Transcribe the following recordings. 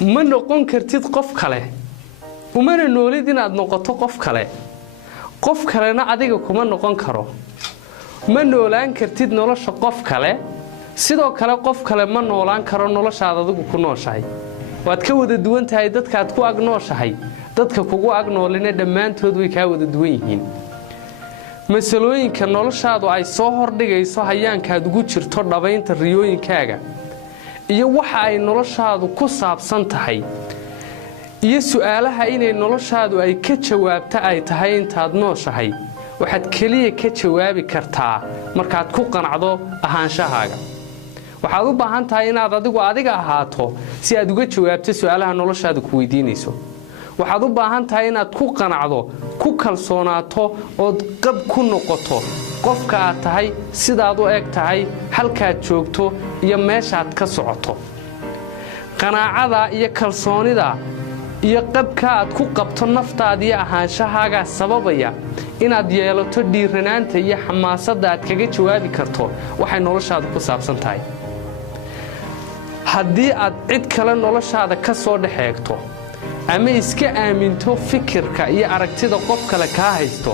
ma noqon kartid qof kale umana noolid inaad noqoto qof kalena adiga kuma noqon karo ma noolaan kartid nolosha qof kale sidoo kale qof kale ma noolaan karo noloshaada adigu ku nooshahay waad ka wada duwan tahay dadkaad ku agnooshahay dadka kugu agnoolina dhammaantood way ka wada duwan yihiin masalooyinka noloshaadu ay soo hordhigayso hayaankaad ugu jirto dhabaynta riyooyinkaaga iyo waxa ay noloshaadu ku saabsan tahay iyo su'aalaha inay noloshaadu ay ka jawaabta ay tahay intaad nooshahay waxaad kaliya ka jawaabi kartaa markaad ku qanacdo ahaanshahaaga waxaad u baahan tahay inaad adiga ahaato si aad uga jawaabto su'aalaha noloshaadu ku weydiinayso waxaad u baahan tahay inaad ku qanacdo ku kalsoonaato oo qab ku noqoto qofka aad tahay sidaad u eg tahay halkaad joogto iyo meeshaad ka socoto qanaacada iyo kalsoonida iyo qabka aad ku qabto naftaada iyo ahaanshahaaga sababaya inaad yeelato dhiiranaanta iyo xamaasadda aad kaga jawaabi karto waxay noloshaadu ku saabsan tahay haddii aad cid kale noloshaada ka soo dhaxeegto ama iska aaminto fikirka iyo aragtida qof kale kaa haysto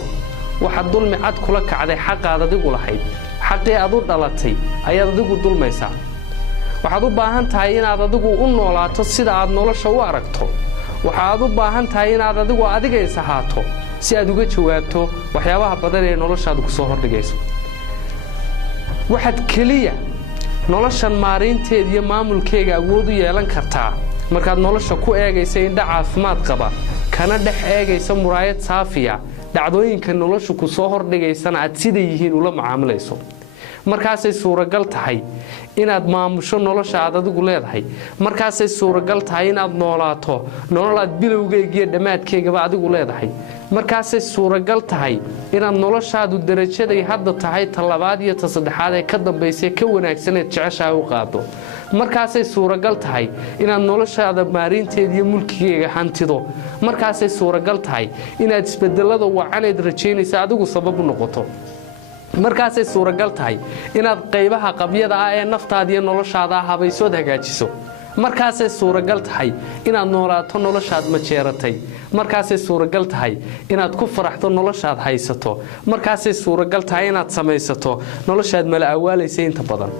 waxaad dulmi cad kula kacday xaqaad adigu lahayd xaqii aad u dhalatay ayaad adigu dulmaysaa waxaad u baahan tahay inaad adigu u noolaato sida aad nolosha u aragto waxaad u baahan tahay inaad adiga is ahaato si aad uga jawaabto waxyaabaha badan ee noloshaadu ku soo hordhigayso waxaad kaliya noloshan maareynteeda iyo maamulkeega awood u yeelan kartaa markaad nolosha ku eegaysa indha caafimaad qaba kana dhex eegaysa muraayad saafiya dhacdooyinka nolosha ku soo hordhigaysana aad sida yihiin ula macaamilayso markaasay suuragal tahay inaad maamusho nolosha aad adigu leedahay markaasay suuragal tahay inaad noolaato nolol aad bilowgeega iyo dhammaadkeegaba adigu leedahay markaasay suuragal tahay inaad noloshaadu darajaday hadda tahay ta labaad iyo ta saddexaad ee ka dambaysay ka wanaagsaneed jeceshaa u qaado markaasay suuragal tahay inaad noloshaada maarinteeda iyo mulkigeega hantido markaasay suuragal tahay inaad isbedelada wacaneed rajaynaysa adigu sabab u noqoto markaasay suuragal tahay inaad qaybaha qabyada ah ee naftaada iyo noloshaada habaysood hagaajiso markaasay suuragal tahay inaad noolaato noloshaad majeeratay markaasay suuragal tahay inaad ku faraxdo noloshaad haysato markaasay suuragal tahay inaad samaysato noloshaad mala awaalaysa inta badan